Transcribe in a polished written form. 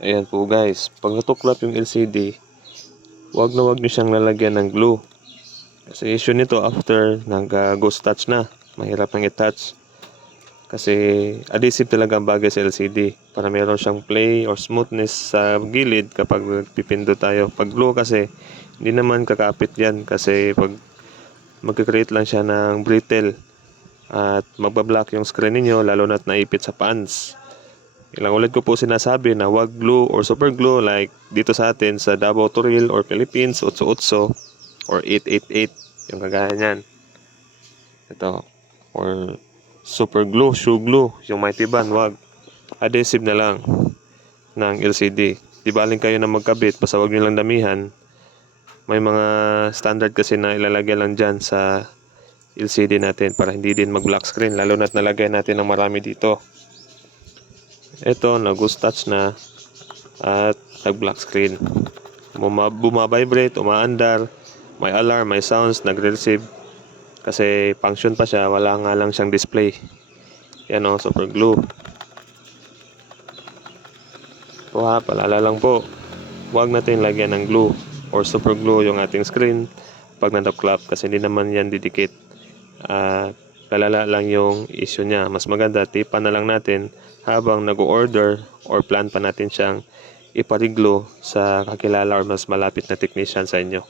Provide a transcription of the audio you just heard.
Ayan po guys, pag natuklap yung LCD, wag na wag nyo siyang lalagyan ng glue. Kasi issue nito after nag-ghost touch na, mahirap nang i-touch. Kasi adhesive talaga ang bagay sa LCD para meron siyang play or smoothness sa gilid kapag pipindo tayo. Pag glue kasi, hindi naman kakapit yan kasi pag magkakreate lang siya ng brittle at magbablock yung screen ninyo lalo na't naipit sa fans. Ilang ulit ko po sinasabi na wag glue or super glue like dito sa atin sa Davao Toril or Philippines, 88 or 888, yung kagaya niyan. Ito, or super glue, shoe glue, yung mighty band, wag. Adhesive na lang ng LCD. Di baling kayo na magkabit, basta wag nyo lang damihan. May mga standard kasi na ilalagay lang dyan sa LCD natin para hindi din mag-black screen, lalo na't nalagay natin ng marami dito. Ito, nag-ghost touch na at nag-black screen. Bumabibrate, umaandar, may alarm, may sounds, nagre-receive. Kasi function pa siya, wala nga lang siyang display. Yan o, super glue. So paalala lang po, huwag natin lagyan ng glue or super glue yung ating screen pag nadaklap kasi hindi naman yan didikit. Kalala lang yung issue niya. Mas maganda, tipan na lang natin habang nag-order or plan pa natin siyang ipariglo sa kakilala or mas malapit na technician sa inyo.